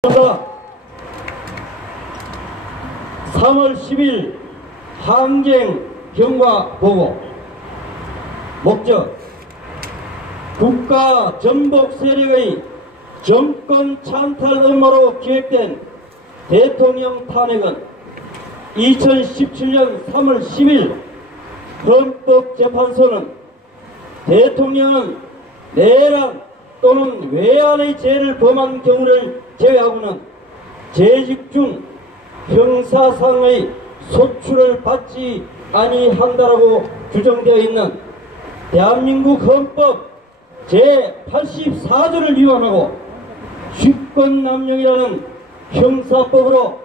감사 3월 10일 항쟁 경과 보고 목적 국가 전복 세력의 정권 찬탈 음모로 기획된 대통령 탄핵은 2017년 3월 10일 헌법재판소는 대통령은 내란 또는 외환의 죄를 범한 경우를 제외하고는 재직 중 형사상의 소출을 받지 아니한다라고 규정되어 있는 대한민국 헌법 제84조를 위반하고 직권남용이라는 형사법으로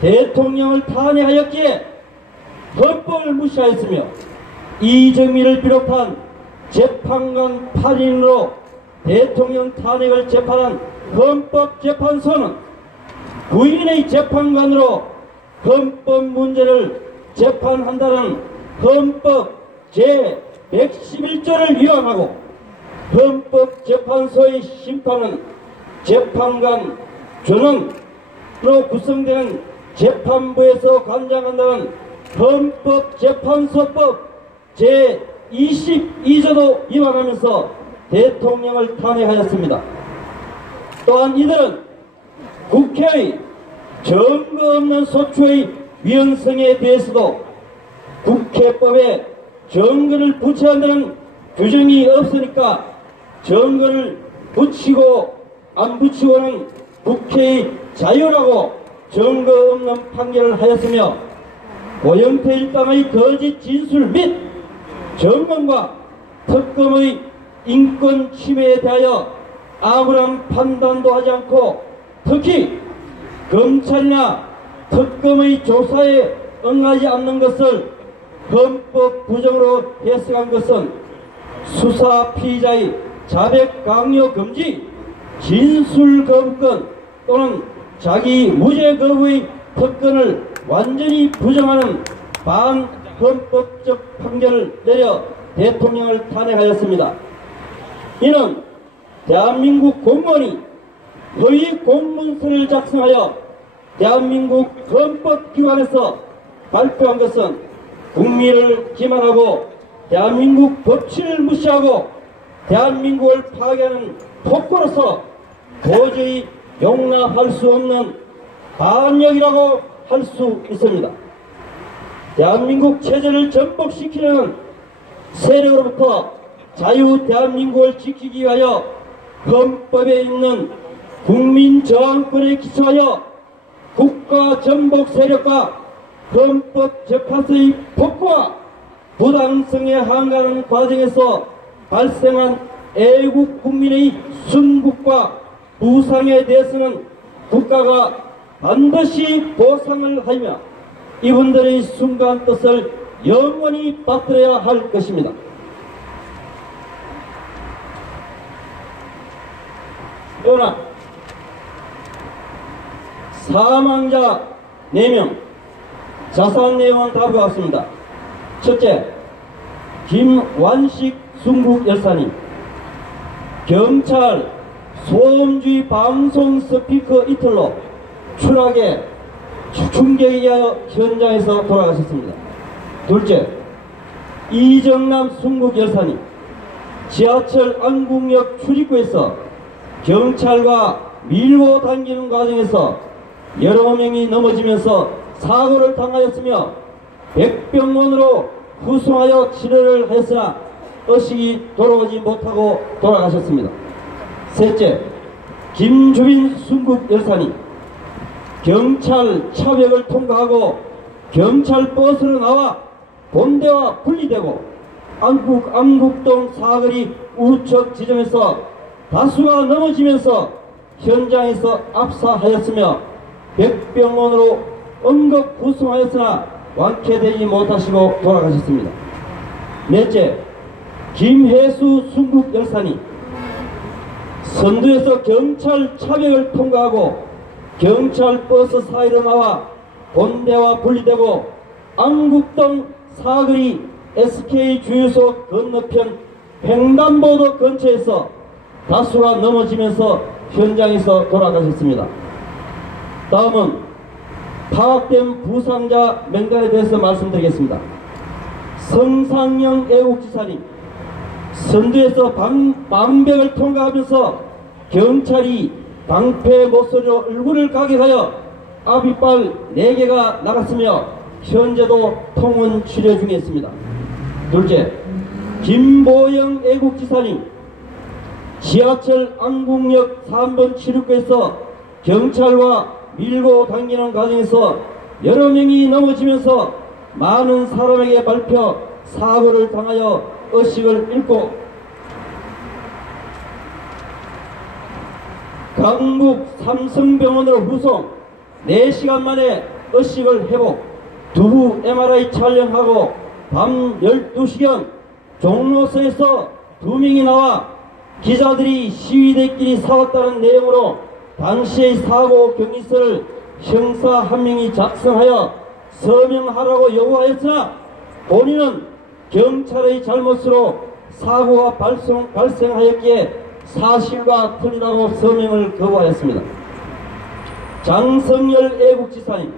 대통령을 탄핵하였기에 헌법을 무시하였으며 이정미를 비롯한 재판관 8인으로 대통령 탄핵을 재판한 헌법재판소는 부인의 재판관으로 헌법 문제를 재판한다는 헌법 제111조를 위반하고 헌법재판소의 심판은 재판관 전원으로 구성되는 재판부에서 관장한다는 헌법재판소법 제22조도 위반하면서 대통령을 탄핵하였습니다. 또한 이들은 국회의 증거 없는 소추의 위헌성에 대해서도 국회법에 증거를 붙여한다는 규정이 없으니까 증거를 붙이고 안 붙이고는 국회의 자유라고 증거 없는 판결을 하였으며 고영태 일당의 거짓 진술 및 전문과 특검의 인권 침해에 대하여 아무런 판단도 하지 않고 특히 검찰이나 특검의 조사에 응하지 않는 것을 헌법 부정으로 해석한 것은 수사 피의자의 자백 강요 금지, 진술 거부권 또는 자기 무죄 거부의 특권을 완전히 부정하는 반헌법적 판결을 내려 대통령을 탄핵하였습니다. 이는 대한민국 공무원이 허위 공문서를 작성하여 대한민국 헌법기관에서 발표한 것은 국민을 기만하고 대한민국 법치를 무시하고 대한민국을 파괴하는 폭거로서 도저히 용납할 수 없는 반역이라고 할 수 있습니다. 대한민국 체제를 전복시키려는 세력으로부터 자유 대한민국을 지키기 위하여 헌법에 있는 국민 저항권에 기초하여 국가 전복 세력과 헌법 재판소의 폭과 부당성에 항가하는 과정에서 발생한 애국 국민의 순국과 부상에 대해서는 국가가 반드시 보상을 하며 이분들의 순간 뜻을 영원히 받들어야 할 것입니다. 그러나 사망자 4명 자산 내용은 다음과 같습니다. 첫째, 김완식 순국 열사님 경찰 소음주의 방송 스피커 이틀로 추락에 충격에 의하여 현장에서 돌아가셨습니다. 둘째, 이정남 순국 열사님 지하철 안국역 출입구에서 경찰과 밀고 당기는 과정에서 여러 명이 넘어지면서 사고를 당하였으며 백병원으로 후송하여 치료를 했으나 의식이 돌아오지 못하고 돌아가셨습니다. 셋째, 김주빈 순국 열사님 경찰 차벽을 통과하고 경찰 버스로 나와 본대와 분리되고 안국 안국동 사거리 우측 지점에서 다수가 넘어지면서 현장에서 압사하였으며 백병원으로 응급 구송하였으나 완쾌되지 못하시고 돌아가셨습니다. 넷째, 김혜수 순국 열사님 선두에서 경찰 차벽을 통과하고 경찰 버스 사이로 나와 본대와 분리되고 안국동 사거리 SK 주유소 건너편 횡단보도 근처에서 다수가 넘어지면서 현장에서 돌아가셨습니다. 다음은 파악된 부상자 명단에 대해서 말씀드리겠습니다. 성상영 애국지사님 선두에서 방, 방벽을 통과하면서 경찰이 방패 모서리로 얼굴을 가격하여 앞이빨 4개가 나갔으며 현재도 통원 치료 중에 있습니다. 둘째, 김보영 애국지사님 지하철 안국역 3번 출입구에서 경찰과 밀고 당기는 과정에서 여러 명이 넘어지면서 많은 사람에게 밟혀 사고를 당하여 의식을 잃고 강북 삼성병원으로 후송 4시간 만에 의식을 회복 두부 MRI 촬영하고 밤 12시경 종로서에서 두 명이 나와 기자들이 시위대끼리 싸웠다는 내용으로 당시의 사고 경위서를 형사 한 명이 작성하여 서명하라고 요구하였으나 본인은 경찰의 잘못으로 사고가 발생, 발생하였기에 사실과 틀리다고 서명을 거부하였습니다. 장성열 애국지사님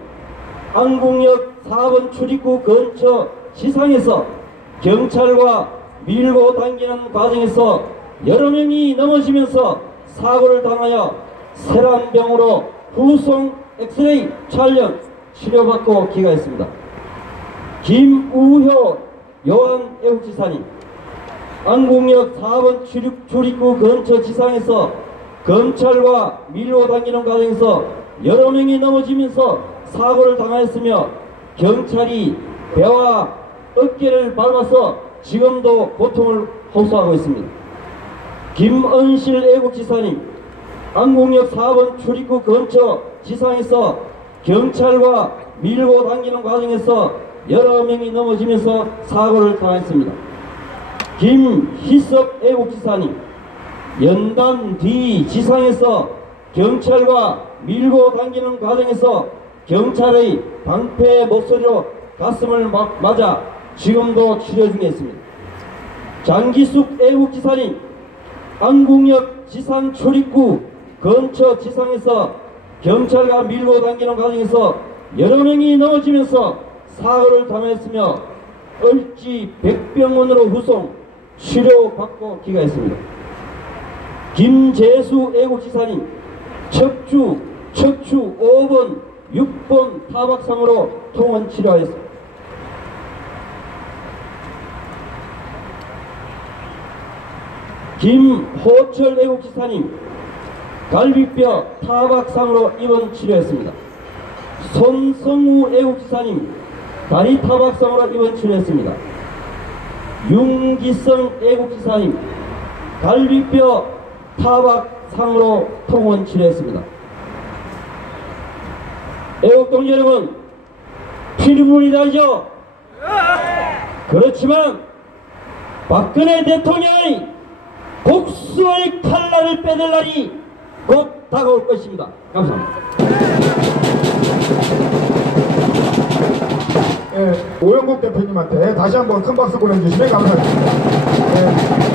한국역 4번 출입구 근처 지상에서 경찰과 밀고 당기는 과정에서 여러 명이 넘어지면서 사고를 당하여 세란 병으로 후송 엑스레이 촬영 치료받고 귀가했습니다. 김우효 요한 애국지사님 안국역 4번 출입, 출입구 근처 지상에서 검찰과 밀고 당기는 과정에서 여러 명이 넘어지면서 사고를 당하였으며 경찰이 배와 어깨를 밟아서 지금도 고통을 호소하고 있습니다. 김은실 애국지사님 안국역 4번 출입구 근처 지상에서 경찰과 밀고 당기는 과정에서 여러 명이 넘어지면서 사고를 당했습니다. 김희섭 애국지사님 연단 뒤 지상에서 경찰과 밀고 당기는 과정에서 경찰의 방패 목소리로 가슴을 마- 맞아 지금도 치료 중에 있습니다. 장기숙 애국지사님 안국역 지상 출입구 근처 지상에서 경찰과 밀고 당기는 과정에서 여러 명이 넘어지면서 사고를 당했으며 을지 백병원으로 후송 치료받고 귀가했습니다. 김재수 애국지사님 척추 척추 5번 6번 타박상으로 통원 치료하였습니다. 김호철 애국지사님 갈비뼈 타박상으로 입원 치료했습니다. 손성우 애국지사님 다리 타박상으로 입원 치료했습니다. 윤기성 애국지사님 갈비뼈 타박상으로 통원 치료했습니다. 애국동 여러분 필분이다죠 그렇지만 박근혜 대통령의 복수의 칼날을 빼낼 날이 곧 다가올 것입니다. 감사합니다. 예, 오영국 대표님한테 다시 한번 큰 박수 보내주시면 감사하겠습니다. 예.